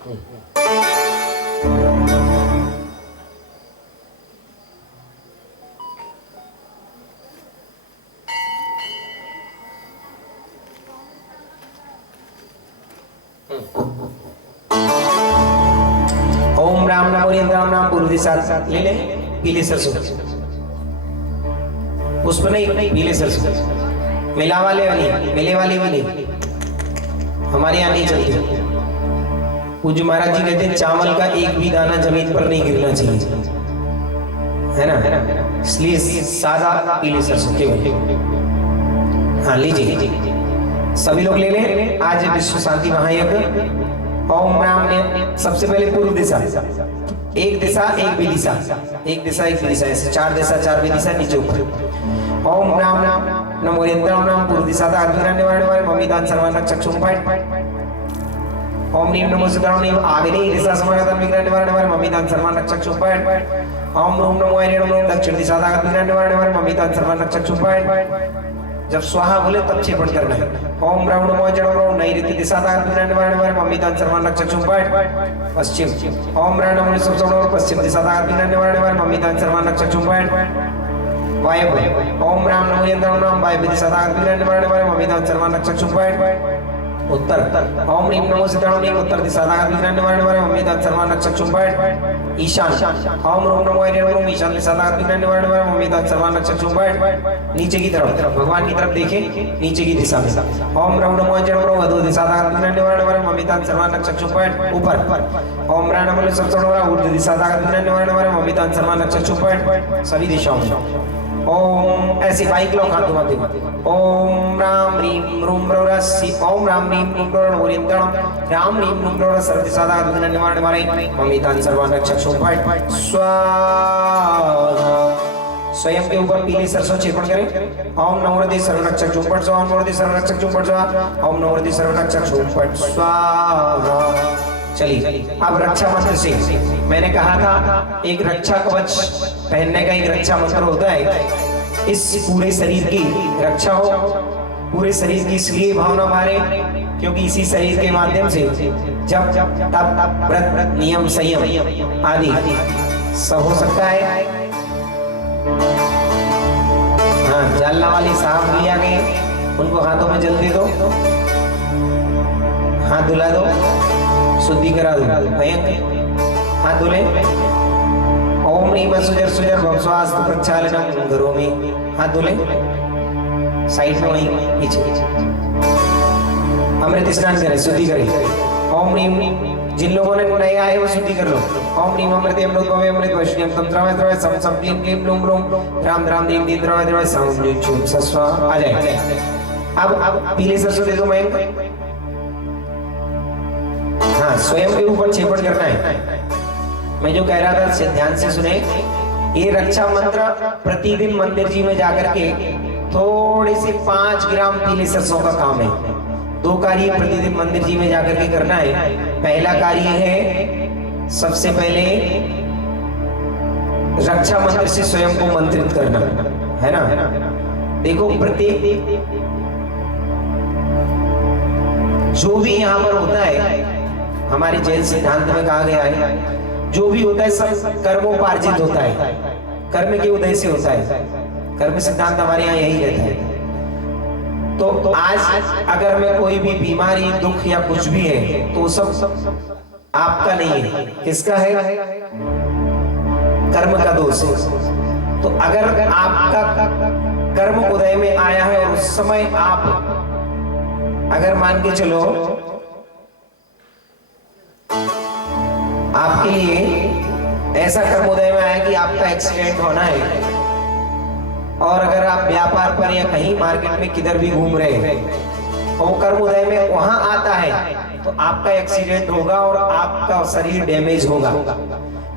ओम राम नमो राम नाम पूर्व दिशा ले ले। पीले सरसों पुष्प नहीं, पीले सरसों मिला वाले वाली, मिले वाली वाली हमारे यहाँ नहीं चलती। पूज्य महाराज जी कहते हैं चावल का एक भी दाना जमीन पर नहीं गिरना चाहिए, है ना, इसलिए सादा पीले सरसों के। हाँ लीजिए, सभी लोग ले लें। आज विश्व शांति महायज्ञ ओम राम ने सबसे पहले पूर्व दिशा, एक दिशा एक विदिशा, एक दिशा एक विदिशा, ऐसे चार दिशा चार विदिशा नीचे ऊपर। ओम राम नमो राम पूर्व दिशा था अर्जुन निवारण वाले मम्मी दान सर्वान चक्षुम पाठ। ओम नीम नमो सिद्धाम नीम आग्नेय दिशा समागतम विग्रह निवारण वाले मम्मी दान सर्वान चक्षुम पाठ। ओम रूम नमो नमो दक्षिण दिशा था विग्रह निवारण वाले मम्मी दान सर्वान चक्षुम पाठ। जब स्वाहा बोले तब छेपण करना है। ओम राम नमो जड़ो नैऋत्य दिशा था निवारण वाले मम्मी दान सर्वान चक्षुम पाठ। पश्चिम ओम राम नमो सब पश्चिम दिशा था निवारण वाले मम्मी दान सर्वान चक्षुम पाठ। वायव्य ओम राम नमो यंत्रम वायव्य दिशा था निवारण वाले मम्मी दान सर्वान चक्षुम पाठ। उत्तर ओम नीम नमो सिद्धाम नीम उत्तर दिशा था निवारण वाले मम्मी दान सर्वान चक्षुम पाठ। ईशान ओम रूम नमो नमो ईशान दिशा था निवारण वाले मम्मी दान सर्वान चक्षुम पाठ। नीचे की तरफ भगवान की तरफ देखें, नीचे की दिशा में ओम राम नमो जड़ो वधु दिशा था निवारण वाले मम्मी दान सर्वान चक्षुम पाठ। ऊपर ओम राम नमो सबसोड़ा ऊर्ध्व दिशा था निवारण वाले मम्मी दान सर्वान चक्षुम पाठ। सभी दिशाओं में ओम ऐसे बाइक लो हाथों में ओम राम रीम रूम रसी ओम राम रीम रूम रोरिंदम राम रीम रूम रो सर्व सादा निवारण वाले मम्मी दान सर्वान चक्षुम पाठ। स्वाहा स्वयं के ऊपर पीले सरसों छेपण करें। ओम नमोरधि सर्वरक्षक चुंपट स्वाहा, ओम नमोरधि सर्वरक्षक चुंपट स्वाहा, ओम नमोरधि सर्वरक्षक चुंपट स्वाहा। चलिए अब रक्षा मंत्र से, मैंने कहा था एक रक्षा कवच पहनने का एक रक्षा मंत्र होता है। इस पूरे शरीर की रक्षा हो, पूरे शरीर की इसलिए भावना मारे क्योंकि इसी शरीर के माध्यम से जब तब व्रत नियम संयम आदि सब हो सकता है। हाँ जलना वाली साहब भी आ गए, उनको हाथों में जल दे दो, हाथ धुला दो, शुद्धि करा दो, हाथ धुले। ओम नीम सुजर सुजर भवस्वास्त प्रक्षालनम करोमि, हाथ धुले साइड में वहीं पीछे अमृत स्नान करें, शुद्धि करें। ओम नीम जिन लोगों ने नहीं आए वो शुद्धि कर लो। ओम नीम अमृत अमृत भवे अमृत वैष्णव तम द्रव्य द्रव्य सम सम क्लीम क्लीम लूम लूम राम राम दीम दीम द्रव्य द्रव्य सम जो चुम सस्वा आ जाए। अब पीले सरसों दे दो मैं, हाँ स्वयं के ऊपर छेपण करना है। मैं जो कह रहा था ध्यान से सुने, ये रक्षा मंत्र प्रतिदिन मंदिर जी में जाकर के थोड़े से 5 ग्राम पीले सरसों का काम है। 2 कार्य प्रतिदिन मंदिर जी में जाकर के करना है। पहला कार्य है सबसे पहले रक्षा मंत्र से स्वयं को मंत्रित करना है ना। देखो प्रत्येक जो भी यहाँ पर होता है हमारे जैन सिद्धांत में कहा गया है, जो भी होता है सब कर्मोपार्जित होता है, कर्म के उदय से होता है। कर्म सिद्धांत हमारे यहाँ यही रहता है। तो आज अगर मैं कोई भी बीमारी दुख या कुछ भी है तो सब आपका नहीं है, किसका है? कर्म का दोष है। तो अगर आपका कर्म उदय में आया है और उस समय आप अगर मान के चलो आपके लिए ऐसा कर्मोदय में आया कि आपका एक्सीडेंट होना है, और अगर आप व्यापार पर या कहीं मार्केट में किधर भी घूम रहे हैं और कर्मोदय में वहां आता है तो आपका एक्सीडेंट होगा और आपका शरीर डैमेज होगा।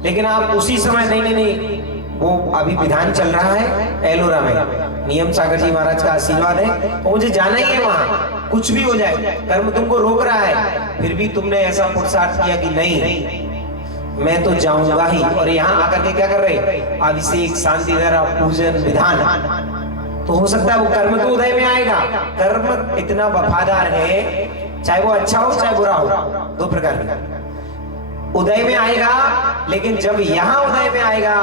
लेकिन आप उसी समय नहीं वो अभी विधान चल रहा है एलोरा में, नियम सागर जी महाराज का आशीर्वाद है, तो मुझे जाना ही है वहां, कुछ भी हो जाए कर्म तुमको रोक रहा है, फिर भी तुमने ऐसा पुरुषार्थ किया कि नहीं मैं तो जाऊंगा ही। और यहाँ आकर के क्या कर रहे? अभिषेक शांति धारा पूजन विधान, तो हो सकता है वो कर्म तो उदय में आएगा। कर्म इतना वफादार है, चाहे वो अच्छा हो चाहे बुरा हो, 2 प्रकार का। उदय में आएगा, लेकिन जब यहाँ उदय में आएगा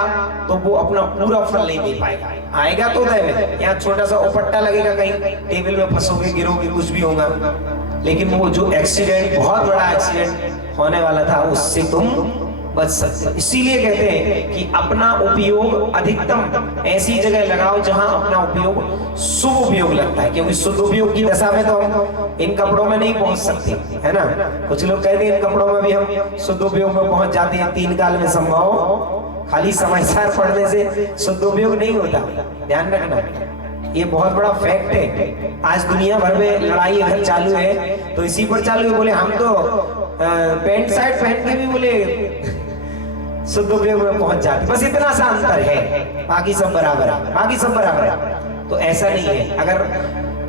तो वो अपना पूरा फल नहीं दे पाएगा। आएगा तो उदय में, यहाँ छोटा सा उपट्टा लगेगा, कहीं टेबल में फंसोगे, गिरोगे, कुछ भी होगा, लेकिन वो जो एक्सीडेंट, बहुत बड़ा एक्सीडेंट होने वाला था, उससे तुम बच सकते। इसीलिए कहते हैं कि अपना उपयोग अधिकतम ऐसी जगह लगाओ जहां अपना उपयोग शुभ उपयोग लगता है, क्योंकि शुद्ध उपयोग की दशा में तो हम इन कपड़ों में नहीं पहुंच सकते, है ना। कुछ लोग कहते हैं इन कपड़ों में भी हम शुद्ध उपयोग में पहुंच जाते हैं, 3 काल में संभव। खाली समाचार पढ़ने से शुद्ध उपयोग नहीं होता, ध्यान रखना, ये बहुत बड़ा फैक्ट है। आज दुनिया भर में लड़ाई अगर चालू है तो इसी पर चालू है। बोले हम तो पैंट शर्ट पहन के भी बोले शुद्ध उपयोग में पहुंच जाते, बस इतना सा अंतर है, बाकी सब बराबर है, बाकी सब बराबर है। तो ऐसा नहीं है, अगर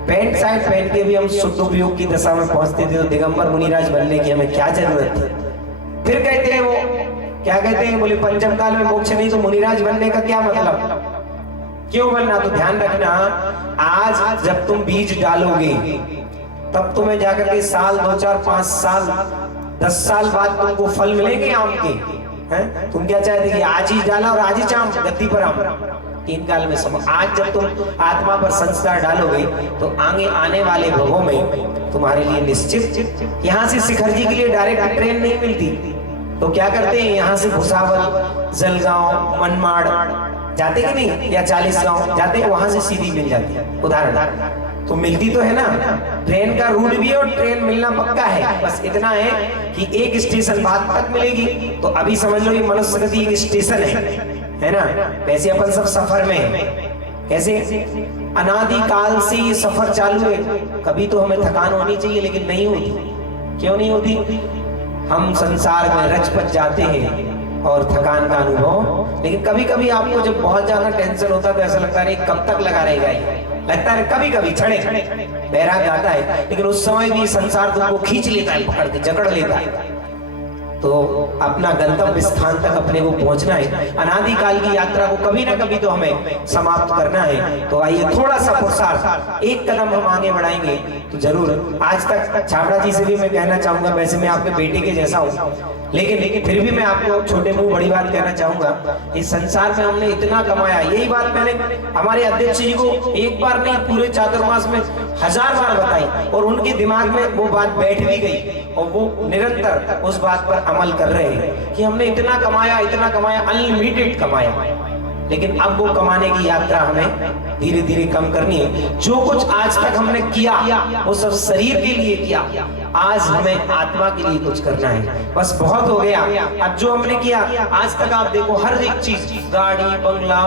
पैंट शर्ट पहन के भी हम शुद्ध उपयोग की दशा में पहुंचते थे तो दिगंबर मुनिराज बनने की हमें क्या जरूरत थी। फिर कहते हैं वो क्या कहते हैं, बोले पंचम काल में मोक्ष नहीं तो मुनिराज बनने का क्या मतलब, क्यों बनना। तो ध्यान रखना, आज जब तुम बीज डालोगे तब तुम्हें जाकर के साल 2, 4, 5 साल 10 साल बाद तुमको फल मिलेंगे आम के, हैं? तुम क्या चाहते कि आज ही डाला और आज ही चाम गद्दी पर आम, 3 काल में समझ। आज जब तुम आत्मा पर संस्कार डालोगे तो आगे आने वाले भवों में तुम्हारे लिए निश्चित, यहाँ से शिखर जी के लिए डायरेक्ट ट्रेन नहीं मिलती, तो क्या करते हैं, यहाँ से भुसावल, जलगांव, मनमाड़ जाते कि नहीं, या 40 गांव जाते हैं, वहां से सीधी मिल जाती है। उदाहरण तो मिलती तो है ना, ट्रेन का रूट भी है और ट्रेन मिलना पक्का है, बस इतना है कि एक स्टेशन बाद तक मिलेगी। तो अभी समझ लो ये मनुष्यगति एक स्टेशन है ना। वैसे अपन सब सफर में है, कैसे अनादि काल से ये सफर चालू है। कभी तो हमें थकान होनी चाहिए, लेकिन नहीं होती। क्यों नहीं होती, हम संसार में रच पच जाते हैं और थकान का अनुभव। लेकिन कभी कभी आपको जब बहुत ज्यादा टेंशन होता है तो ऐसा लगता है कब तक लगा रहेगा ये, लगता है कभी कभी छड़े बैराग आता है, लेकिन उस समय भी संसार तुमको खींच लेता है, पकड़ के जकड़ लेता है। तो अपना गंतव्य स्थान तक अपने को पहुंचना है, अनादि काल की यात्रा को कभी ना कभी तो हमें समाप्त करना है। तो आइए थोड़ा सा पुरुषार्थ, एक कदम हम आगे बढ़ाएंगे तो जरूर। आज तक छाबड़ा जी से भी मैं कहना चाहूंगा, वैसे मैं आपके बेटे के जैसा हूँ, लेकिन फिर भी मैं आपको छोटे मुंह बड़ी बात कहना चाहूंगा, इस संसार में हमने इतना कमाया। यही बात मैंने हमारे अध्यक्ष जी को एक बार नहीं, पूरे चातुर्मास में 1000 बार बताई, और उनके दिमाग में वो बात बैठ भी गई और वो निरंतर उस बात पर अमल कर रहे हैं कि हमने इतना कमाया, अनलिमिटेड कमाया। लेकिन अब वो कमाने की यात्रा हमें धीरे धीरे कम करनी है। जो कुछ आज तक हमने किया वो सब शरीर के लिए किया, आज हमें आत्मा के लिए कुछ करना है, बस बहुत हो गया। अब जो हमने किया आज तक, आप देखो हर एक चीज, गाड़ी, बंगला,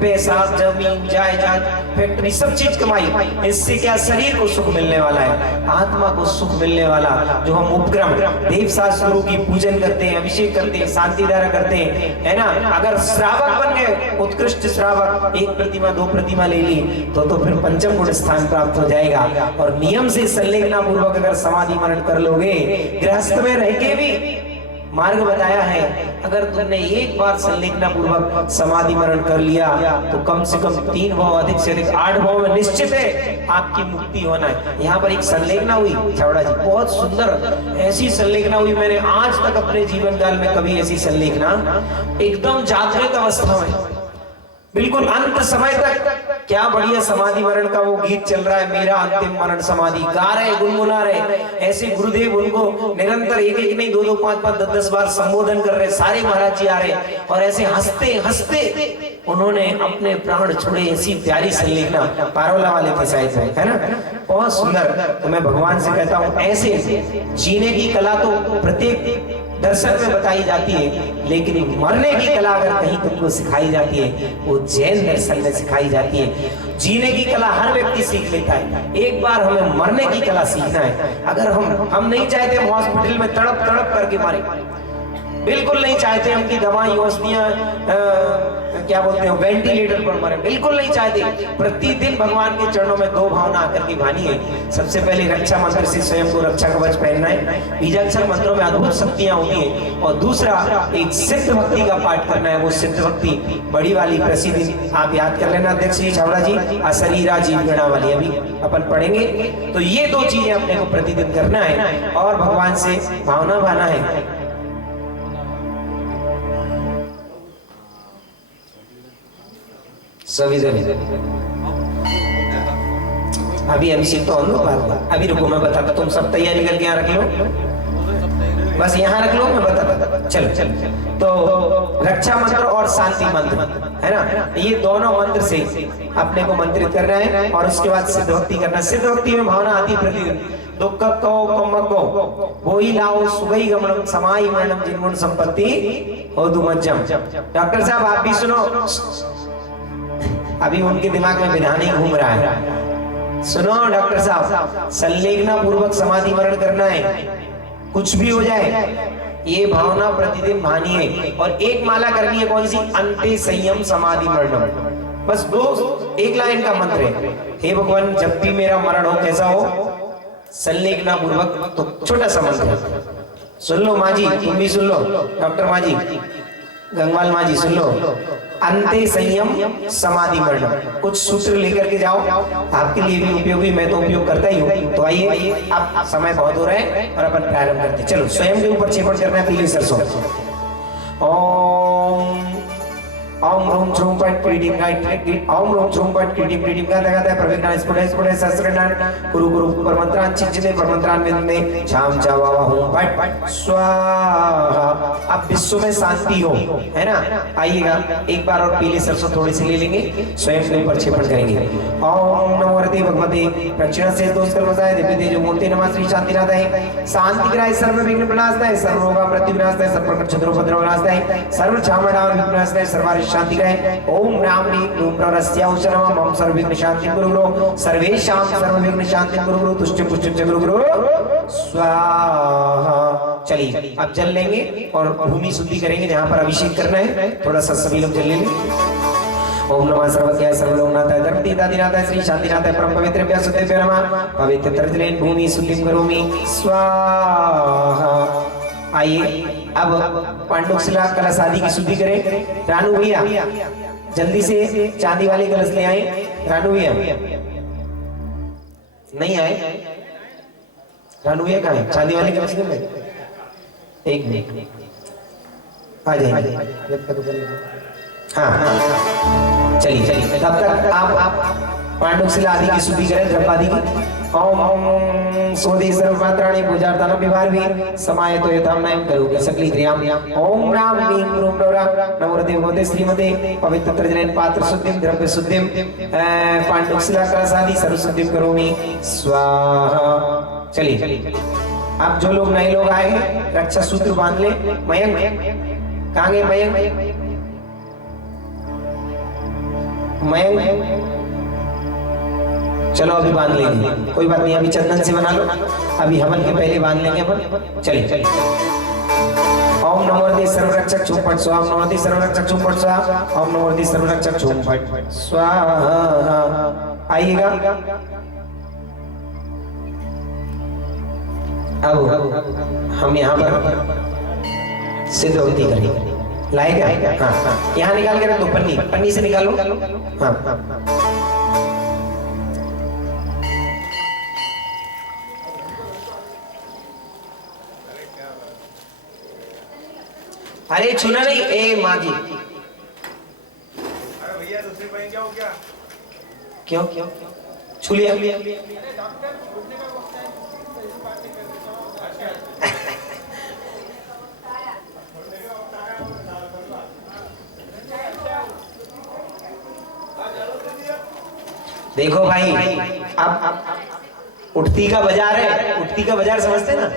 पैसा, जमीन, जायदाद, फैक्ट्री, सब चीज कमाई, इससे क्या शरीर को सुख मिलने वाला है, आत्मा को सुख मिलने वाला। जो हम उपक्रम देव शास्त्रों की पूजन करते हैं, अभिषेक करते हैं, शांति धारा करते हैं, है ना। अगर श्रावक बन गए, उत्कृष्ट श्रावक, 1 प्रतिमा 2 प्रतिमा ले ली तो फिर पंचम गुण स्थान प्राप्त हो जाएगा। और नियम से संलेखना पूर्वक अगर समाधि मनन कर लोगे, गृहस्थ में रह के भी मार्ग बताया है, अगर तुमने एक बार संलेखना पूर्वक समाधि मरण कर लिया तो कम से कम 3 भाव, अधिक से अधिक 8 भाव में निश्चित है आपकी मुक्ति होना है। यहाँ पर एक संलेखना हुई छाबड़ा जी, बहुत सुंदर ऐसी संलेखना हुई, मैंने आज तक अपने जीवन काल में कभी ऐसी संलेखना, एकदम जागृत अवस्था में, बिल्कुल अंत समय तक, क्या बढ़िया समाधि मरण का वो गीत चल रहा है, मेरा अंतिम मरण समाधि, गा रहे, गुनगुना रहे। ऐसे गुरुदेव उनको निरंतर एक नहीं 2 5 5 10 बार संबोधन कर रहे, सारे महाराज जी आ रहे और ऐसे हंसते हंसते उन्होंने अपने प्राण छोड़े। ऐसी प्यारी संलेखना, पारोला वाले थे शायद, है ना, बहुत सुंदर। तो मैं भगवान से कहता हूँ, ऐसे जीने की कला तो प्रत्येक दर्शन में बताई जाती है, लेकिन मरने की कला अगर कहीं तुमको सिखाई जाती है वो जैन दर्शन में सिखाई जाती है। जीने की कला हर व्यक्ति सीख लेता है, एक बार हमें मरने की कला सीखना है। अगर हम नहीं चाहते हम हॉस्पिटल में तड़प तड़प करके मारे, बिल्कुल नहीं चाहते हम की दवाई औषधियां क्या बोलते हैं वेंटिलेटर पर मरे, बिल्कुल नहीं चाहते। प्रतिदिन भगवान के चरणों में 2 भावना आकर की वाणी है। सबसे पहले रक्षा मंत्र से स्वयं को रक्षा कवच पहनना है, बीजाक्षर मंत्रों में अद्भुत शक्तियां होती हैं, और दूसरा एक सिद्ध भक्ति का पाठ करना है। वो सिद्ध भक्ति बड़ी वाली प्रसिद्ध आप याद कर लेना अध्यक्ष जी, छाबड़ा जी, अशरीरा जीव गणा वाली अभी अपन पढ़ेंगे। तो ये 2 चीजें अपने को प्रतिदिन करना है और भगवान से भावना भाना है सभी अभी अभिषेक तो हम लोग बात अभी रुको, मैं बताता, तुम सब तैयारी करके यहाँ रख लो, बस यहाँ रख लो, मैं बताता। चलो तो रक्षा मंत्र और शांति मंत्र है ना, ये दोनों मंत्र से अपने को मंत्रित करना है और उसके बाद सिद्ध भक्ति करना। सिद्ध भक्ति में भावना आती प्रतिदिन दुख को कमको वो ही लाओ सुगई गमनम समाई मरणम जिनगुण संपत्ति हो दुमज्जम। डॉक्टर साहब आप भी सुनो, अभी उनके दिमाग में विधान ही घूम रहा है। सुनो डॉक्टर साहब, संलेखना पूर्वक समाधि मरण करना है, कुछ भी हो जाए ये भावना प्रतिदिन भानी है। और एक माला करनी है, कौन सी? अंते संयम समाधि मरणम। बस दो एक लाइन का मंत्र है, हे भगवान जब भी मेरा मरण हो कैसा हो, संलेखना पूर्वक। तो छोटा सा मंत्र सुन लो माँ जी, तुम भी सुन लो, डॉक्टर माँ जी, गंगवाल माँ जी सुन लो। अंते संयम समाधि मरण, कुछ सूत्र लेकर के जाओ, आपके लिए भी उपयोगी, मैं तो उपयोग करता ही हूँ। तो आइए, अब समय बहुत हो रहा है और अपन प्रारंभ करते। चलो स्वयं के ऊपर छेपड़ करना है पीले सरसों। ओम ह्रूम श्रूम पट क्रीडिम गाइड ओम ह्रूम श्रूम पट क्रीडिम क्रीडिम गाता गाता प्रविज्ञान स्फुटे सहस्रनाम गुरु गुरु परमंत्रान चिंचने परमंत्रान विंदे छाम चावा हूं पट स्वाहा। अब विश्व में शांति हो, है ना। आइएगा एक बार और पीले सरसों थोड़ी सी ले लेंगे, स्वयं के ऊपर छेपड़ करेंगे। ओम नमो हरते भगवते प्रचीण से दोष कर्मसाय दिव्य तेजो मूर्ति नमः श्री शांतिनाथाय शांति ग्राय सर्व विघ्न विनाशनाय सर्व रोग मृत्यु विनाशनाय सर्व प्रकार छद्रो उपद्रव विनाशनाय सर्व छामडाव विनाशनाय सर्व शांति ग्रह। ओम राम रीम रूम प्रवस्याउच नमः मम सर्व विघ्न शांति गुरु गुरु सर्वेषां सर्व विघ्न शांति गुरु गुरु तुष्टि पुष्टि च गुरु गुरु स्वाहा। चलिए अब जल लेंगे और भूमि शुद्धि करेंगे, जहां पर अभिषेक करना है थोड़ा सा सभी लोग जल लेंगे। ओम नमः सर्वज्ञाय सर्वलोकनाथाय धर्मतीर्थाधिनाथाय श्री शांतिनाथाय परम पवित्रेभ्यः शुद्धेभ्यो नमः पवित्र जलेन भूमि शुद्धिं करोमि स्वाहा। आइए अब पांडुक शिला कलश आदि की शुद्धि करें। रानू भैया जल्दी से चांदी वाले कलश ले आए। रानू भैया नहीं आए, रानू भैया कहाँ है? चांदी वाले कलश ले एक मिनट आ जाइए। हाँ चलिए तब तक आप पांडुक शिला आदि की शुद्धि करें, द्रव्य आदि की। ओम सोदे सर्वपात्राणि पूजार्थान विभार्वी समायतो यथाम नाम करोगे सकली क्रियाम। ओम राम रीम रूम राम नमोते भगवते श्रीमते पवित्र जलेन पात्र शुद्धिं द्रव्य शुद्धिं पांडुक शिला कलश आदि सर्व शुद्धिं करोमि स्वाहा। चलिए अब जो लोग नए लोग आए हैं रक्षा सूत्र बांध ले। मयंक कहाँ गए? मयंक चलो अभी बांध लेंगे, कोई बात नहीं, अभी चंदन से बना लो, अभी हवन के पहले बांध लेंगे अपन। चलिए ओम नमो सर्वरक्षक छुम फट स्वाहा। ओम नमो सर्वरक्षक छुम फट स्वाहा। ओम नमो सर्वरक्षक छुम फट स्वाहा। आइएगा अब हम यहाँ पर सिद्ध भक्ति करेंगे। लाएगा? हाँ यहाँ निकाल के रख दो, पन्नी से निकालो। हाँ अरे छूना नहीं, ए माँ जी। अरे भैया दूसरे पहन जाओ क्या? क्यों छू लिया? देखो भाई अब उठती का बाजार है, उठती का बाजार समझते ना?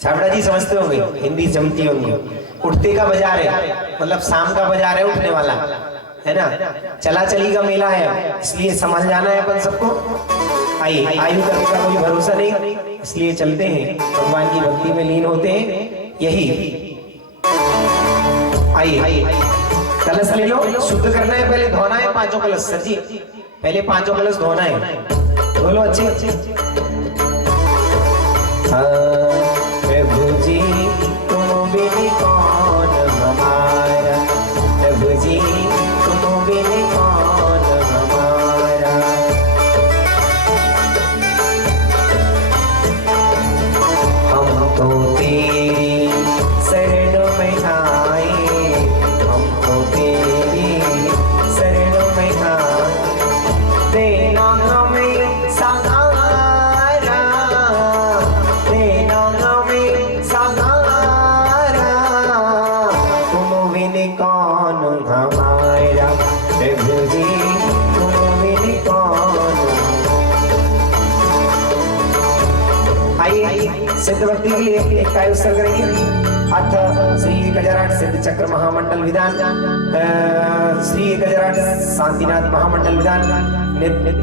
छाबड़ा जी समझते होंगे, हिंदी जमती होंगी। उठते का बाजार है मतलब शाम का बाजार है, उठने वाला है ना। चला चली का मेला है, इसलिए समझ जाना है अपन सबको। आइए आयु करने का कोई भरोसा नहीं, इसलिए चलते हैं भगवान की भक्ति में लीन होते हैं। यही आइए कलश ले लो, शुद्ध करना है, पहले धोना है पांचों कलश। सर जी पहले पांचों कलश धोना है, धो लो अच्छे। प्रभु जी तुम बिन कौन हमारा, प्रभु जी तुम बिन कौन हमारा। हम तो तेरी शरण में आए, हम तो तेरी शरण आइए सिद्ध भक्ति के लिए एक काय उत्सर्ग करेंगे। अथ श्री गजराट सिद्ध चक्र महामंडल विधान, श्री गजराट शांतिनाथ महामंडल विधान,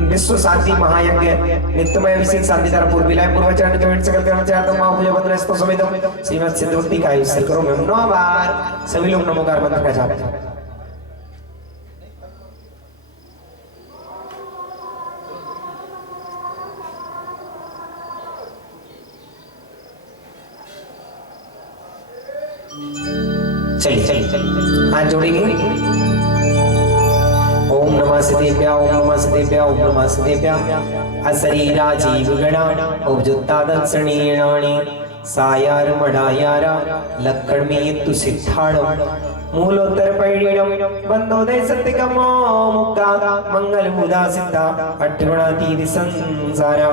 विश्व शांति महायज्ञ नित्यमय अभिषेक शांतिधारा पूर्व विलय पूर्वचरण कमेंट सकल कर्मचारी महापूजा बंदरस्तो समेत श्रीमद सिद्ध भक्ति काय उत्सर्ग करो। मैं 9 बार सभी लोग नमोकार मंत्र का जाप करें। चलिए चलिए हाथ जोड़ेंगे। ओम नमः सिद्धेभ्यः ओम नमः सिद्धेभ्यः ओम नमः सिद्धेभ्यः अशरीरा जीव गणा उपजुत्तादं श्रेणीणानि सायार मडायारा लक्कड़ में तु सिद्धाणम मूलोत्तर पैणीणम बंदोदय सत्यकमो मुक्ता मंगल मुदा सिद्धा अट्ठगुणातीत संसारा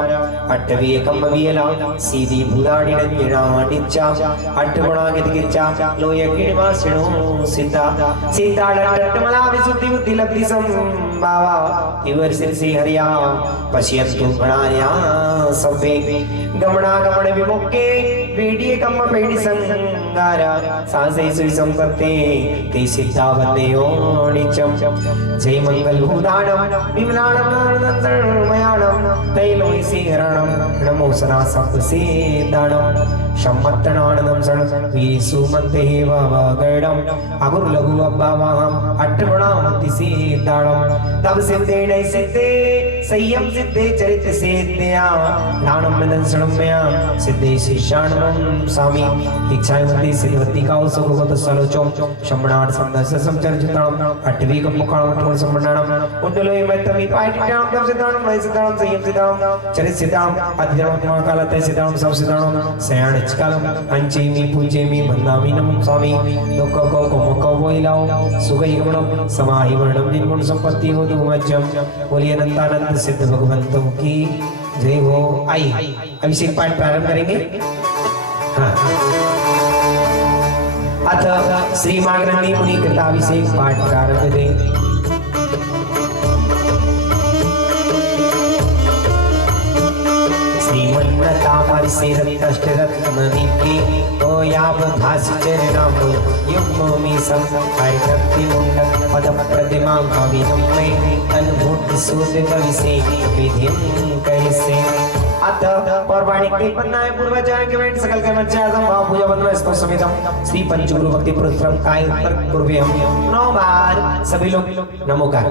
अट्ठवेकम वियला सीधी भूदाणि नंदिना निच्चा अट्ठगुणागित गिच्चा लोय किणवासिनो सिद्धा सीता लट्टमला विशुद्धि बुद्धि लब्धि संभावा इवर सिर से हरिया पश्यन्तु गणार्या सभ्ये गमना गमन विमुक्के वेडिये कम्म पेणि संगारा सांसे सुई संपत्ते ते सिद्धा वंदेयो नित्यम जय मंगल भूदानम विमलानम मयानम तैलोय सिहरणम नमो सना सप्त सिद्धानम शम्मत्तनानंदम सण वीसुमन्ते वावागणम अगुर लघु अब्बावाहम अट्ठगुणामति सिद्धानम तब सिद्धेन सिद्धे संयम सिद्धे चरित सिद्धया नानम नंसणम मया सिद्धे शिष्याणम स्वामी इच्छावती सिद्धवती का सुखगत सलोचम शम्मणान संदर्श समचर्चिताम अट्ठवी मुखाण ठोर सम्मणानम उड्डलोय मैतमी पाइटिटाम तब सिद्धानम मय सिद्धानम संयम सिद्धानम चरित सिद्धानम अधिधर्म कालते सिद्धानम सब सिद्धानम सयाण कालम अंचेमी पूजेमी बंदामी नमः स्वामी दुख को मुको वोइलाओ सुगई गुणम समाहि वर्णम निर्गुण संपत्ति हो दुमज्जम बोलिए अनंतानंद सिद्ध भगवंतों की जय हो। आई अभिषेक पाठ प्रारंभ करेंगे। हाँ अथ श्री माग्रंथी मुनि कृताभिषेक पाठ प्रारंभ दे। श्रीमन्नतामर से रत्नदीप्ति ओ याव भासि चरणाम युग्मोमि सं हरिभक्ति मुंडक पदम प्रतिमा भाविनम में अनुभूत सूद कविसे विधिं कैसे अथ पौराणिक पन्नाय पूर्वचरण कमेंट सकल कर्मचारी महापूजा बंदरस्तो समेतम श्री पंचगुरु भक्ति पुरस्त्रम काय पूर्वे हम 9 बार सभी लोग नमोकार।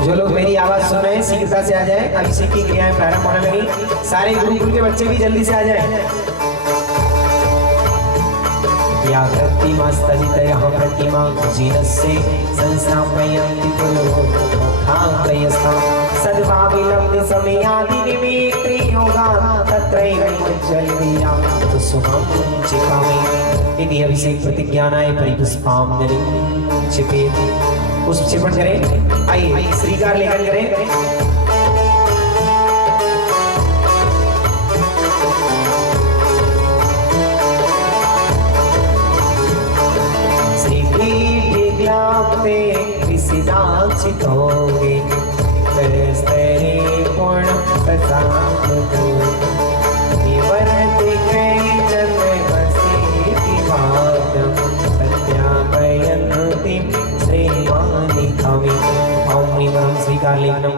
जो लोग मेरी आवाज सुन रहे हैं शीघ्रता से आ जाएं। अभिषेक की क्रियाएं प्रारंभ होने लगी। सारे गुरुकुल के बच्चे भी जल्दी से आ जाएं। या प्रतिमा स्तजितयः प्रतिमा जीनस्य संस्थापयन्ति पुरोधाकयस्तां सद्भाविलब्धि समयादि निमित्ति योगा तत्रैव मुज्जलिया सुखं चिकामि इति अभिषेक प्रतिज्ञानाय परिपुष्पां निक्षिपेति। पुष्प क्षेपण करें। आइए श्रीकार लेखन करें। श्रीपीठिग्लाप्ते विसिदाचितोगे करस्तरे पूर्ण ससामतो विवर्ति कैचन्द्र वसीति भाग्यं सत्यापयन्ति श्रीमानि कवि ओम निवरं श्रीकार लेखनम।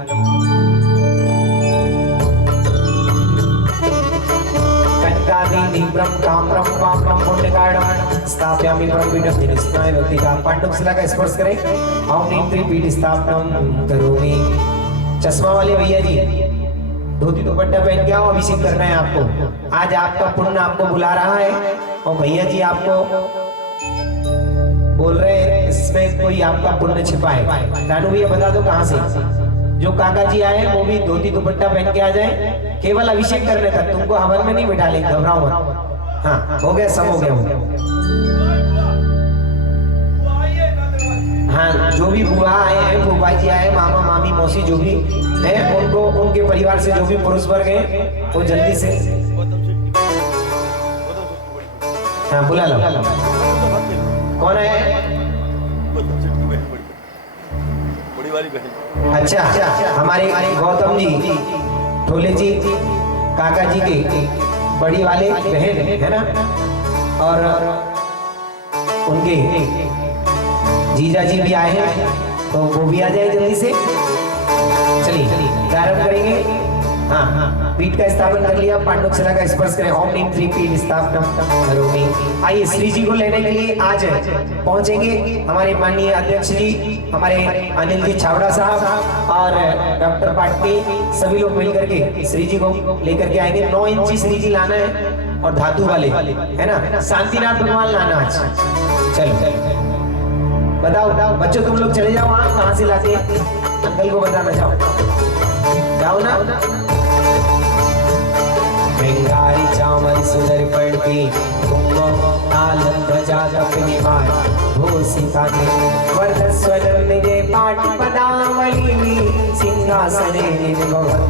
कनकादि निब्रम काम्रम पाम्रम पुण्यकारणम स्थापयामि परमपीठं निस्नाय भक्तिका पांडुशिला का स्पर्श करें। ओम नीम त्रिपीठ स्थापनम करोमि। चश्मा वाले भैया जी धोती दुपट्टा पहन के आओ, अभिषेक करना है आपको। आज आपका पुण्य आपको बुला रहा है। और भैया जी आपको बोल रहे हैं इसमें कोई आपका पुण्य छिपा है। रानू भैया बता दो कहाँ से। जो काका जी आए वो भी धोती दुपट्टा पहन के आ जाए, केवल अभिषेक करने तक, तुमको हवन में नहीं बिठा लेंगे, घबराओ मत। हाँ हो गया, सब हो गया। हाँ, जो भी बुआ आए हैं, फूफा जी आए, मामा मामी मौसी जो भी है, उनको उनके परिवार से जो भी पुरुष वर्ग है वो जल्दी से हाँ बुला लो। कौन है? बड़ी वाली बहन। अच्छा, हमारे गौतम जी, ढोले जी, काका जी के बड़ी वाले बहन है ना, और उनके जीजा जी भी आए हैं, तो वो भी आ जाए जल्दी से। चलिए प्रारंभ करेंगे। हाँ, पीठ का स्थापन कर लिया, पांडुक्षरा का स्पर्श करें। ओम नीम त्रि पीठ स्थापना करोमि। आइए श्री जी को लेने के लिए आज पहुंचेंगे हमारे माननीय अध्यक्ष जी, हमारे अनिल जी छावड़ा साहब और डॉक्टर पाटनी, सभी लोग मिलकर के श्री जी को लेकर के आएंगे। 9 इंची श्री जी लाना है और धातु वाले है ना, शांतिनाथ भगवान लाना आज। चलो बताओ बच्चों, तुम लोग चले जाओ, वहां कहां से लाते हैं अंकल को बताना, जाओ ना। बेंगारी चावल सुंदर पड़ती आनंद जागप निवार भो सीता के वर्धस्वर निजे पाठ पदावली सिंहासने निभवत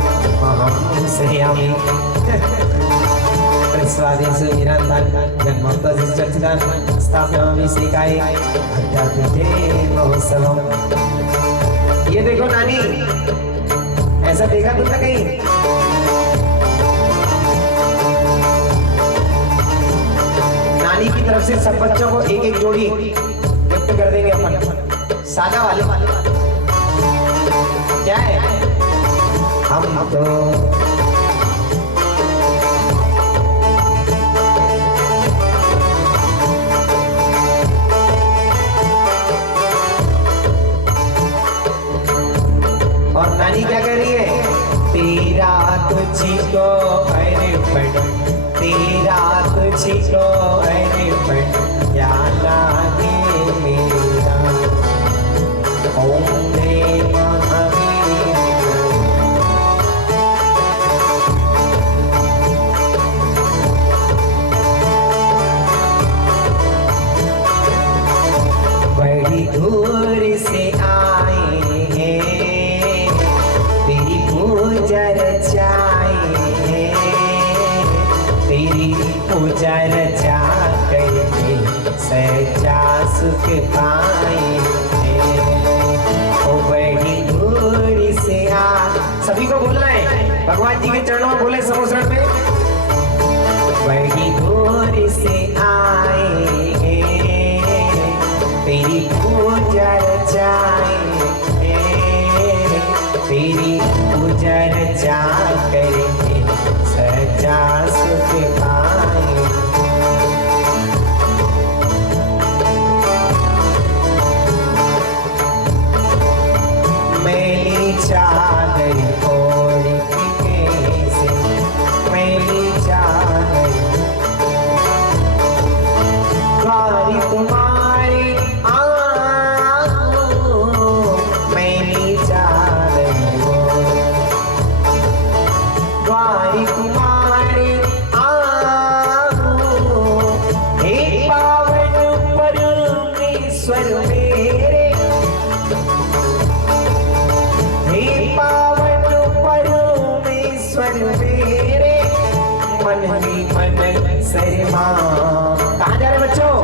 अहं श्रेयामि प्रस्वादेषु निरन्तरं जन्मोत्तरस्य चर्चितं स्थापयामि श्रीकाये अध्यात्मिके महोत्सवम्। ये देखो नानी, ऐसा देखा तुमने कहीं? नानी की तरफ से सब बच्चों को एक एक जोड़ी गिफ्ट कर देंगे अपन, सादा वाले। क्या है? हम तो और नानी क्या कह रही है? तेरा तुझको अर्पण, तेरा तुझको अर्पण, क्या लागे मेरा ओम देव महावीर। बड़ी दूर से आए हैं, तेरी पूजा रचाए, तेरी पूजा रचा करके सच्चा सुख पाए। ओ बड़ी दूर से आ, सभी को बोलना है, भगवान जी के चरणों में बोले समोसरण में। बड़ी दूर से आए तेरी पूजा रचाए, तेरी पूजा रचा करके सच्चा सुख पाए। मैली चादर ओढ़ के कैसे, मैली चादर द्वारी तुम्हारी मैली चादर द्वारी तुम्हारे हे पावन परमेश्वर मेरे, हे पावन परमेश्वर मेरे, मन ही मन शर्मा। कहाँ जा रहे बच्चों?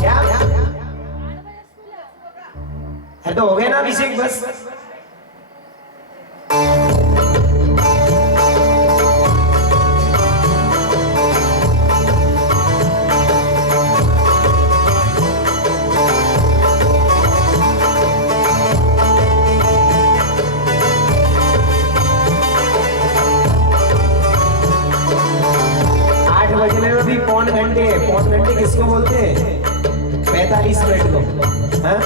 क्या है? तो हो गया ना अभिषेक, बस। 8 बजने में भी पौन घंटे, पौन घंटे किसको बोलते हैं? 45 मिनट को। हाँ,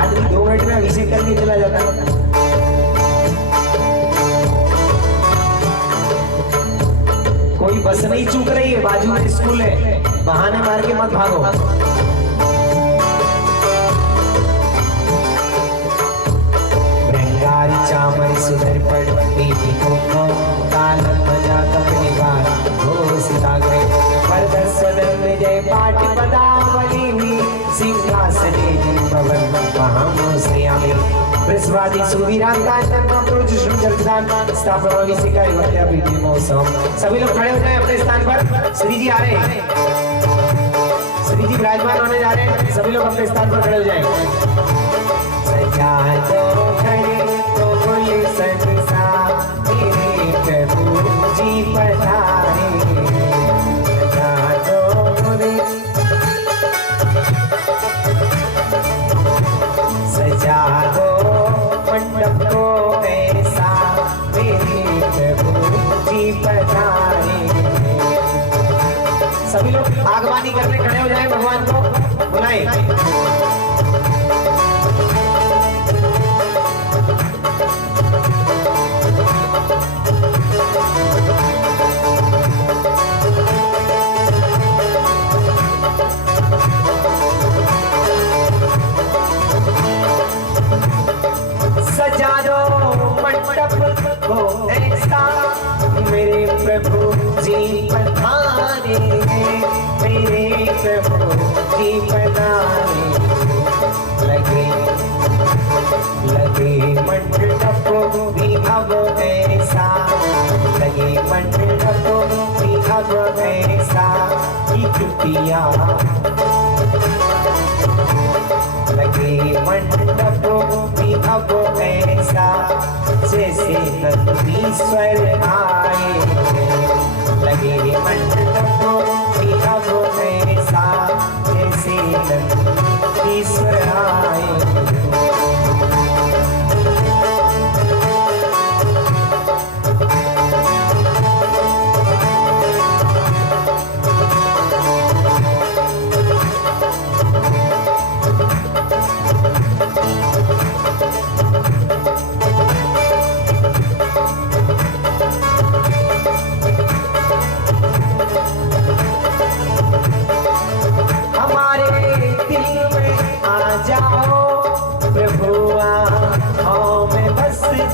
आदमी 2 मिनट में अभिषेक करके चला जाता है। कोई बस नहीं चूक रही है, बाजू में स्कूल है, बहाने मार के मत भागो। बेंगारी चामर सुधर पड़ पीठी को कालम बजा कपने बार हो सीता गए वरदस्वदन विजय पाठ पदावली सिंहासने स्वाहं श्रेयामि वृषभादि सुवीरांताय तन्मन्त्रोजुषं चर्चितान स्थापयामि सिकाय वत्या प्रीति महोत्सव। सभी लोग खड़े हो जाएं अपने स्थान पर। श्री जी आ रहे हैं, श्री जी विराजमान होने जा रहे हैं। सभी लोग अपने स्थान पर खड़े हो जाएं। सजा दो घर तो बोले संसा मेरे प्रभु जी पधारे। सजा दो घर, सजा दो मंडप को ऐसा मेरे प्रभु जी पधारे। सभी लोग आगवानी करने खड़े हो जाएं, भगवान को बुलाएं। सजा दो मंडप को ऐसा मेरे प्रभु जी पधारे। मेरे प्रभु जी पधारे। लगे लगे मंडप भी अब ऐसा, लगे मंडप भी अब ऐसा की कृतिया। लगे मंडप भी अब ऐसा जैसे नंदीश्वर आए। लगे मंडप भी अब ऐसा जैसे नंदीश्वर आए।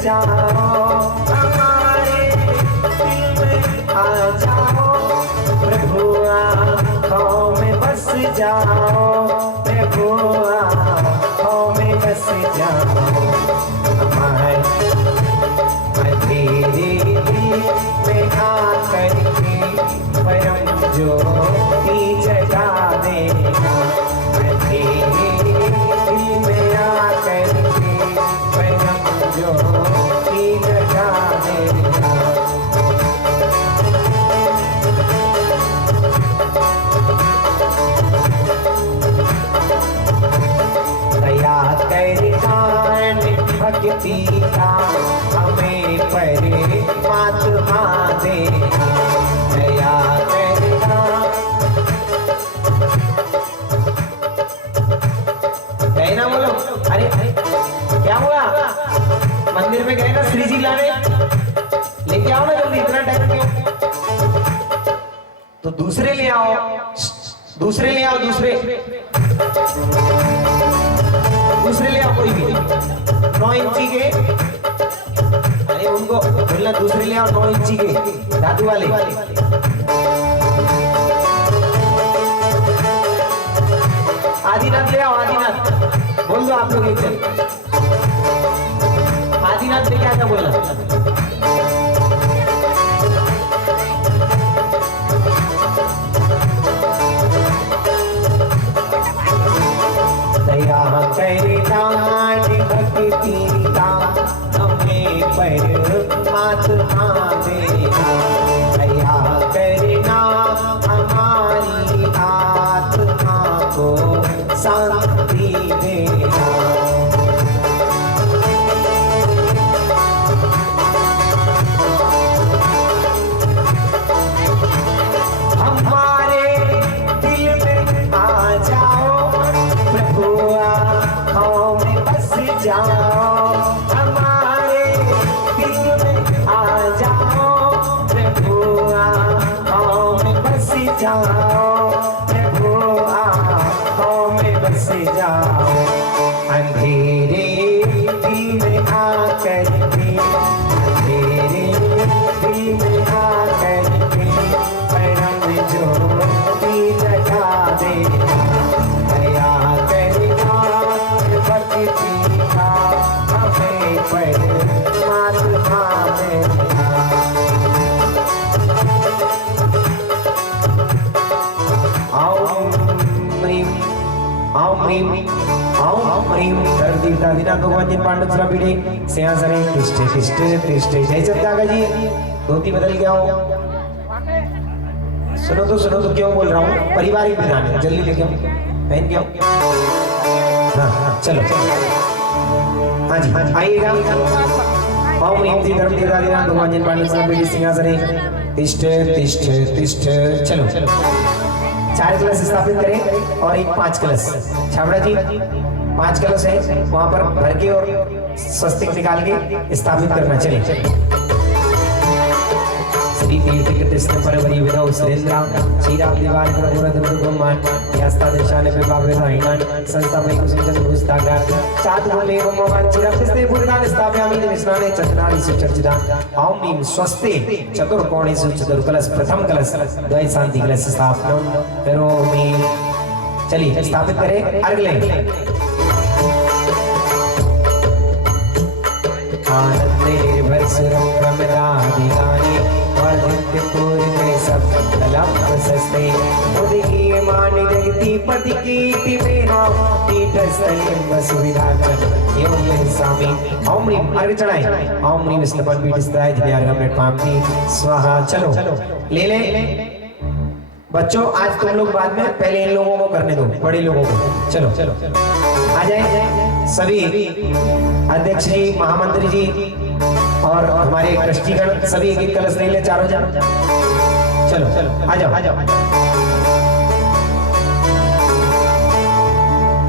जाओ हमारे दिल में आ जाओ प्रभु, आँखों में बस जाओ प्रभु, आँखों में बस जाओ। हमारे अंधेरे दिल में आकर के परम ज्योति जगा देना। अंधेरे दिल में आकर के परम ज्योति जगा देना। दया कर दान भक्ति का हमें परमात्मा देना। दया कर दान, गए ना बोलो? अरे क्या हुआ? मंदिर में गए ना श्री जी लाने, लेके आओ ना जल्दी, इतना टाइम क्यों? तो दूसरे ले आओ, दूसरे ले आओ, दूसरे ले आओ, कोई भी 9 इंची के। अरे उनको बोलना दूसरे ले आओ 9 इंची के दादू वाले। आदिनाथ ले आओ, आदिनाथ बोल दो आप लोग एक जन। आदिनाथ लेके आया बोलना। दया कर भक्ति का हमें परमात्मा देना। दया करना हमारी आत्मा को शांति देना। हमारे दिल में आ जाओ प्रभु, आँखों में बस जाओ। हमारे दिल में आ जाओ प्रभु, आँखों में बस जाओ प्रभु, आँखों में बस जाओ। अंधेरे दिल में आकर के, अंधेरे दिल में आकर के परम ज्योति जगा देना। दया करना भक्ति ओम ह्रीं धर्मतीर्थादिनाथ भगवान जिन पांडव पीढ़े सिंहासने तिष्ठे तिष्ठे तिष्ठे। जय चंदागा जी धोती बदल गया हो। सुनो तो क्यों बोल रहा हूँ, पारिवारिक विधान है, जल्दी लेके आओ पहन के आओ। हाँ चलो हाँ जी आइएगा। ओम ह्रीं धर्मतीर्थादिनाथ भगवान जिन पांडव पीढ़े सिंहासने तिष्ठे तिष्ठे तिष्ठे। चलो 4 कलश स्थापित करें और एक 5 कलश। छाबड़ा जी 5 कलश है वहां पर भर के और स्वस्तिक निकाल के स्थापित करना। चले श्री तीर्थ कृष्ण परवरी विदौ सुरेंद्र श्रीराम दीवार प्रभुरद ब्रह्मान यास्ता देशाने पे बाबे राइनान संस्था में कुसिंचन भूस्तागार चात भूमे भगवान चिरस्ते पुरदान स्थापयामि निस्नाने चतुरानि सुचर्चितान। ओम ह्रीं स्वस्ति चतुर्कोणेषु चतुर्कलश प्रथम कलश द्वय शांति कलश स्थापनम करोमि। चलिए स्थापित करें, अर्घ लें। आनंदे भरसुरं प्रमदादिगानि वर्धन्ते पूर्णे सकलं प्रशस्ते उदीये मानि जगति पति कीर्ति मेरा पीठस्थले वसुविधाचन एवं स्वामी। ओम ह्रीं अर्घ चढ़ाएं। ओम ह्रीं विष्णुपद पीठस्थाय ध्यान में पामती स्वाहा। चलो ले ले बच्चों, आज तुम लोग बाद में, पहले इन लोगों को करने दो, बड़े लोगों को। चलो आ जाए सभी अध्यक्ष जी, महामंत्री जी और हमारे ट्रस्टीगण सभी एक कलश ले ले, चारों जन। चलो आ जाओ।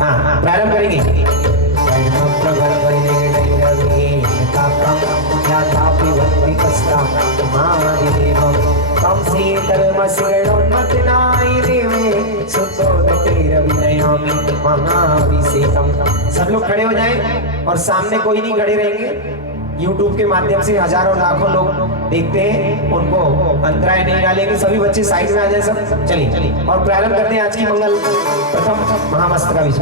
हाँ प्रारंभ करेंगे। कम सब लोग खड़े हो जाएं और सामने कोई नहीं खड़े रहेंगे। YouTube के माध्यम से हजारों लाखों लोग देखते हैं, उनको अंतराय नहीं डालेंगे। सभी बच्चे साइड में आ जाए सब। चलिए और प्रारंभ करते हैं आज की मंगल प्रथम महामस्तकाभिषेक।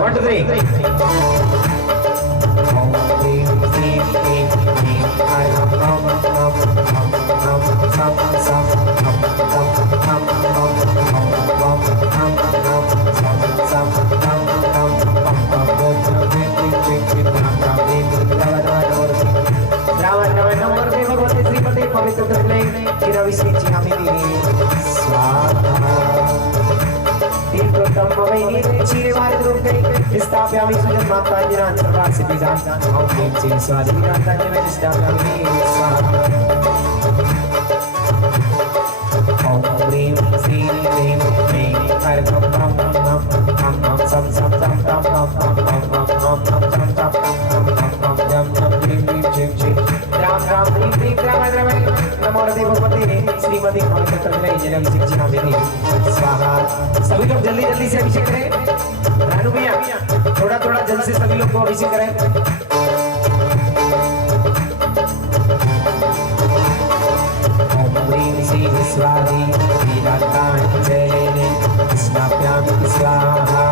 1 2 3 स्थापयामि सुजन्मात्ताञ्जनान् सर्वासिद्धिदान्। ओम ह्रीं श्रीं स्वादिनाथाञ्जनान् स्थापयामि स्वाहा। ओम ह्रीं श्रीं ह्रीं ह्रीं अर्घं ब्रह्म नम नम सम सम तम तम तम तम तम तम तम तम तम तम तम जम जम ह्रीं ह्रीं श्रीं श्रीं राम राम ह्रीं ह्रीं राम राम नमो देवपते श्रीमती भगवती जन्म शिक्षा विधि स्वाहा। सभी लोग जल्दी जल्दी से अभिषेक करें। रानू भैया थोड़ा थोड़ा जल्द से सभी लोग को अभिषेक करें। ओम ह्रीं श्रीं स्वाहा वीराताञ्जलिने स्नापयामि स्वाहा।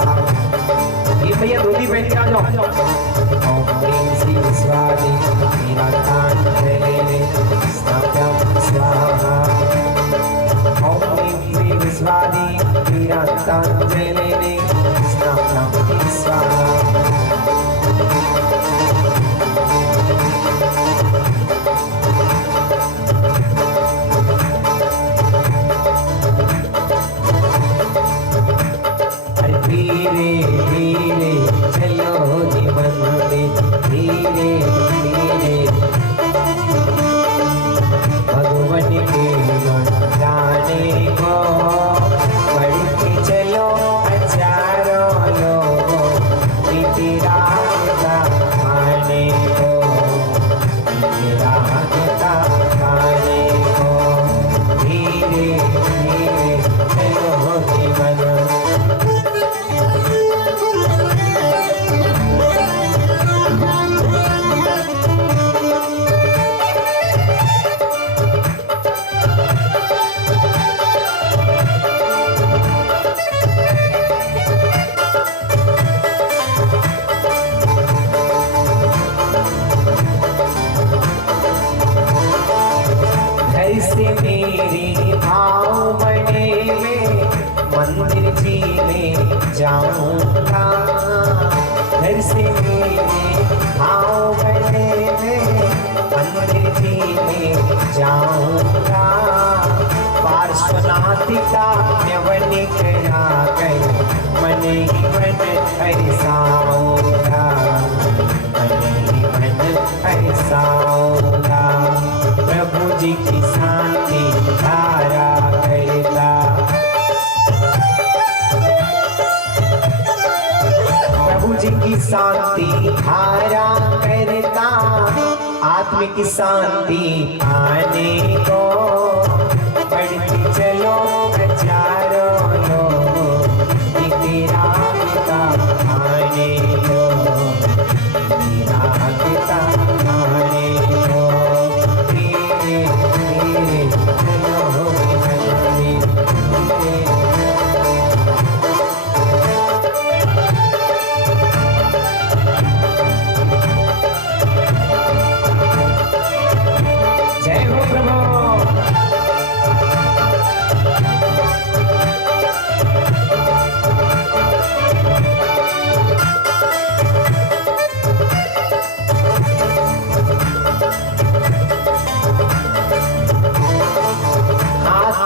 ये भैया धोती पहन के आ जाओ। ओम ह्रीं श्रीं स्वाहा वीराताञ्जलिने स्नापयामि स्वाहा। ओम ह्रीं श्रीं स्वाहा वीराताञ्जलिने स्नापयामि स्वाहा। धीरे धीरे चलो जीवन में, धीरे धीरे भगवान के गाने को बढ़ के चलो हजारों लोगों बीती रात का खाने को, बीती रात का खाने को। धीरे धीरे चलो जीवन से मेरी भाव बने में मंदिर जी में जाऊंगा। घर से मेरे आओ बने में मंदिर जी में जाऊंगा पार्श्वनाथिका न्यवन करा कर मन ही मन हरिसाऊंगा मन ही मन हरिसाऊंगा प्रभु जी की शांति धारा करता प्रभु जी की शांति धारा करता आत्मिक शांति पाने को बढ़ती चलो हजारों लोग तेरा पिता आने लो तेरा पिता आने लो तेरे तेरे चलो जय हो प्रभु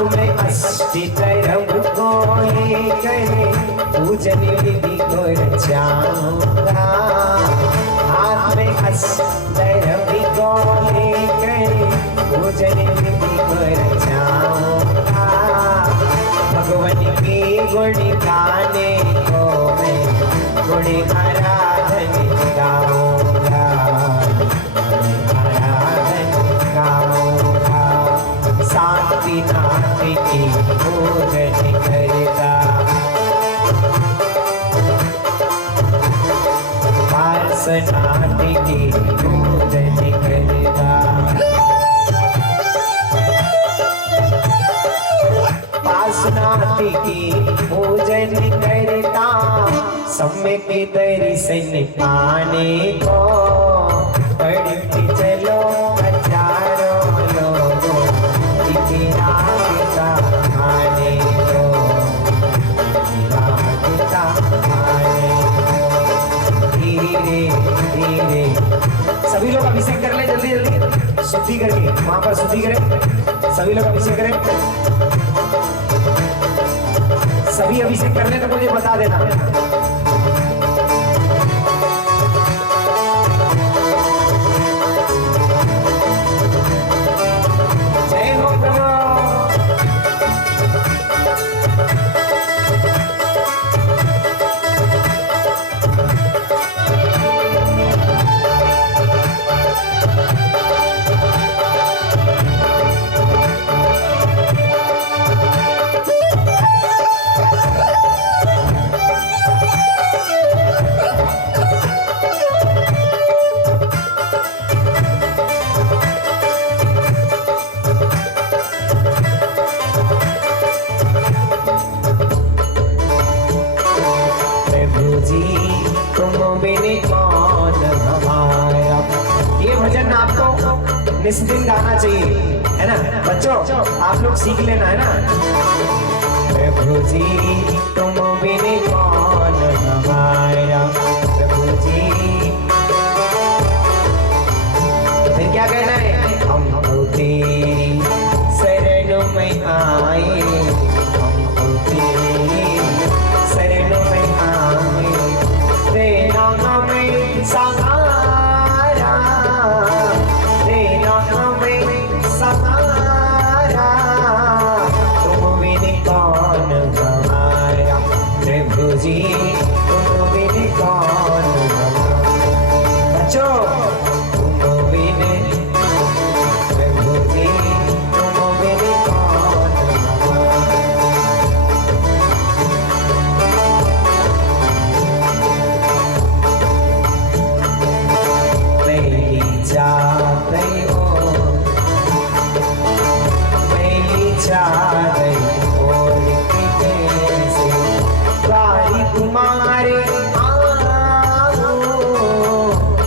में अष्टी तरफ को लेकर पूजन विधि को रचाऊंगा हाथ में अष्टरफ को लेकर पूजन विधि को रचाऊंगा भगवान के गुण गाने को मैं गुण आराधन गाऊंगा आराधन गाऊंगा शांति नाथ की पूजन करता पार्श्वनाथ की पूजन करता पार्श्वनाथ की पूजन करता सम्यक दर्शन पाने को बढ़ते चलो हजारों लोगों तेरा पिता आने दो तेरा पिता आने दो धीरे धीरे सभी लोग अभिषेक कर ले जल्दी जल्दी शुद्धि करके वहां पर शुद्धि करें सभी लोग अभिषेक करें सभी अभिषेक कर ले तो मुझे बता देना निस्दिन गाना चाहिए है ना बच्चों आप लोग सीख लेना है ना प्रभु जी तुम बिन कौन हमारा प्रभु जी फिर क्या कहना है हम तो तेरी शरण में आए हम तो तेरी शरण में आए तेरा हमें सहारा जी तुम बिन कौन बच्चों तुम बिन प्रभु जी तुम बिन कौन मेरी चाहत हो मेरी चाहत तुम्हारे आओ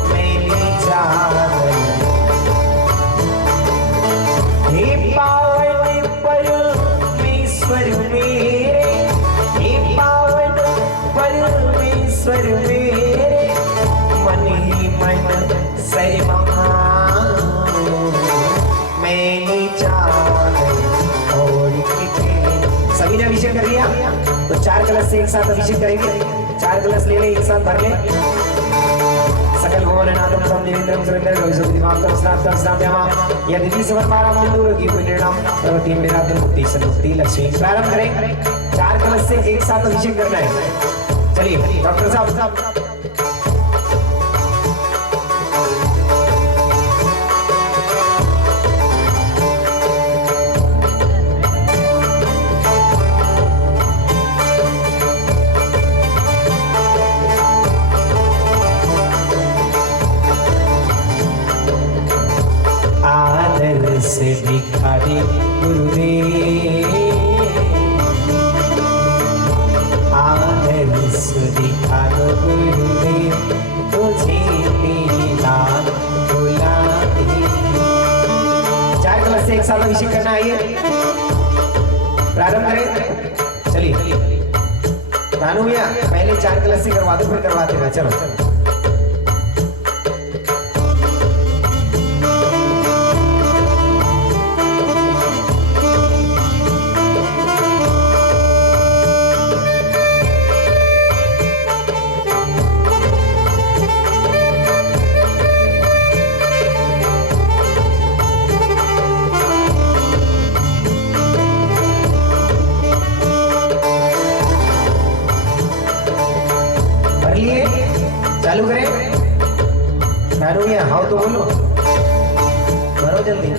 मेरी चाहत हे पावन परमेश्वर मेरे हे पावन परमेश्वर मेरे तो 4 कलश से एक साथ अभिषेक करेंगे। 4 कलश ले ले, एक साथ भर ले। सकल भुवननाथं तं देवेन्द्रं सुरेन्द्रं गौरीशोभिमां स्नातं स्नापयामः। यदि द्विसमर्पारां मंदूर की पुण्यनाम प्रवृत्ति मेरात्र मुक्ति सन्मुक्ति लक्ष्मी। प्रारंभ करें। 4 कलश से एक साथ अभिषेक करना है। चलिए डॉक्टर साहब। आदर से भिखारी गुरुदेव, आदर से भिखारी गुरुदेव, तुझे लीला बुलाए। 4 कलश से एक साथ अभिषेक करना है। प्रारंभ करें। चलिए रानू भैया पहले 4 कलश से करवा दो, फिर करवाते हैं। चलो चालू करें। नानू भैया हाँ तो बोलो, भरो जल्दी।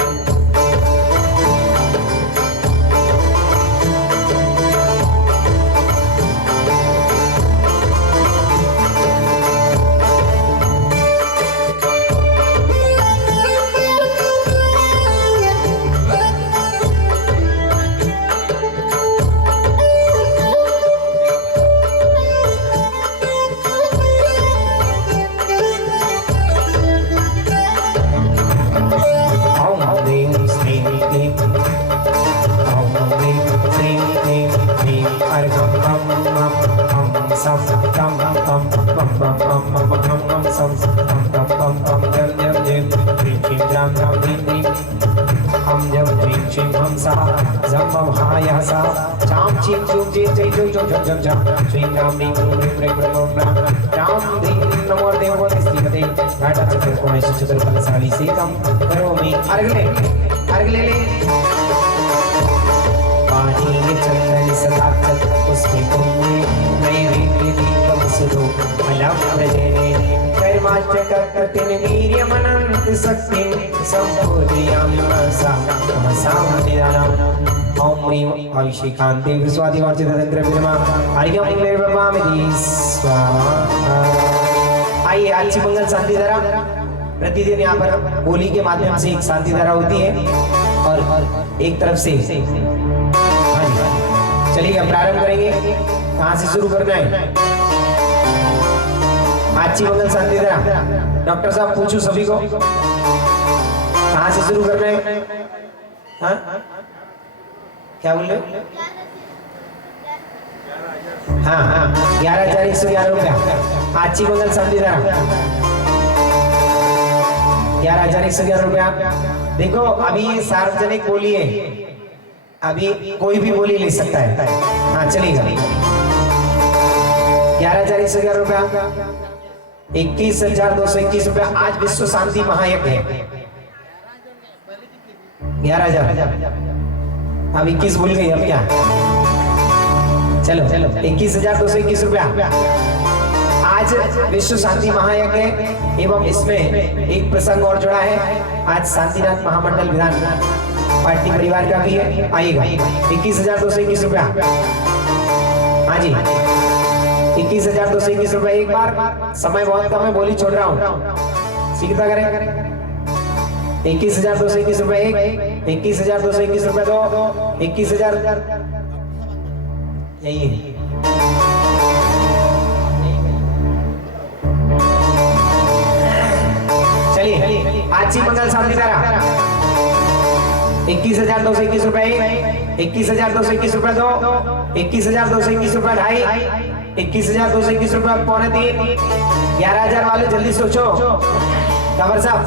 अभिषेकांते विश्वादिवाचित तंत्र विरमा हरियम निर्वपामिति स्वाहा। आइए आज मंगल शांति धारा प्रतिदिन यहाँ पर बोली के माध्यम से एक शांति धारा होती है और एक तरफ से। हाँ जी चलिए अब प्रारंभ करेंगे। कहाँ से शुरू करना है? आज की मंगल शांति धारा डॉक्टर साहब पूछो सभी को, कहाँ से शुरू करना है? हाँ क्या बोल रहे हो? हाँ 11,111 रुपया आज की मंगल शांति धारा 11,111 रुपया। देखो अभी ये सार्वजनिक बोली है, अभी कोई भी बोली ले सकता है। हाँ चलेगा। 11,111 रुपया, 21,221 रुपया। आज विश्व शांति महायज्ञ है। 11,000 अब 21 भूल गई, अब क्या? चलो 21,221 रुपया आज विश्व शांति महायज्ञ है। एवं इसमें एक प्रसंग और जुड़ा है। आज शांतिनाथ महामंडल विधान पार्टी परिवार का भी है, आएगा। 21,221 रुपया। हाँ जी 21,221 रुपया। एक बार, समय बहुत कम है, बोली छोड़ रहा हूँ, सीखता करें। 21,221 रुपये एक, 21,221 रुपये दो, 21,000 यही है। चलिए आज की मंगल शांति धारा 21,221 रुपये एक, 21,221 रुपये दो, 21,221 रुपये ढाई, 21,221 रुपये पौने 3, 11,000 वाले जल्दी सोचो। कंवर साहब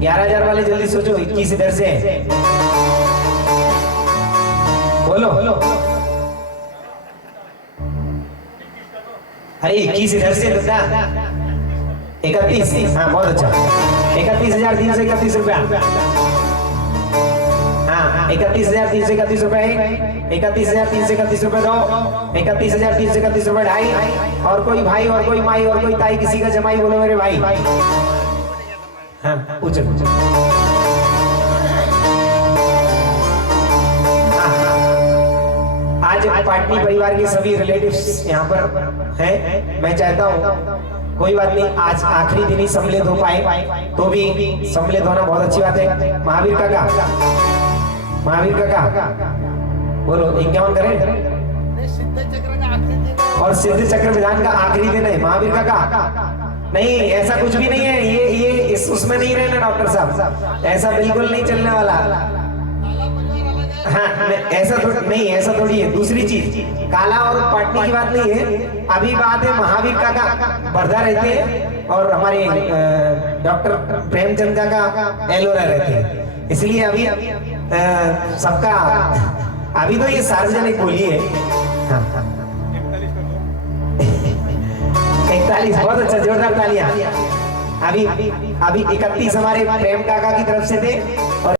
11,000 वाले जल्दी सोचो। 21 इधर से बोलो, अरे 21 इधर से दादा, 31, हाँ बहुत अच्छा, 31,331 रुपया, हाँ 31,331 रुपये, 31,331 रुपये दो, 31,331 रुपये ढाई, और कोई भाई और कोई माई और कोई ताई किसी का जमाई बोलो मेरे भाई, हाँ पूछो पूछो। आज पाटनी परिवार के सभी रिलेटिव्स यहाँ पर हैं। मैं चाहता हूँ कोई बात नहीं, आज आखिरी दिन ही सम्मिलित हो पाए तो भी सम्मिलित होना बहुत अच्छी बात है। महावीर काका, महावीर काका बोलो इक्यावन करें, और सिद्ध चक्र विधान का आखिरी दिन है महावीर काका। नहीं ऐसा कुछ भी नहीं है, ये इस उसमें नहीं रहना डॉक्टर साहब, ऐसा बिल्कुल नहीं चलने वाला। हाँ ऐसा नहीं, ऐसा थोड़ी है। दूसरी चीज, काला और पाटनी की बात नहीं है, अभी बात है महावीर काका वर्धा रहते हैं और हमारे डॉक्टर प्रेमचंद काका एलोरा रहते हैं, इसलिए अभी सबका अभी तो ये सार्वजनिक बोली है। हाँ 41, बहुत अच्छा, जोरदार तालियां। अभी 31 हमारे प्रेम काका की तरफ से थे और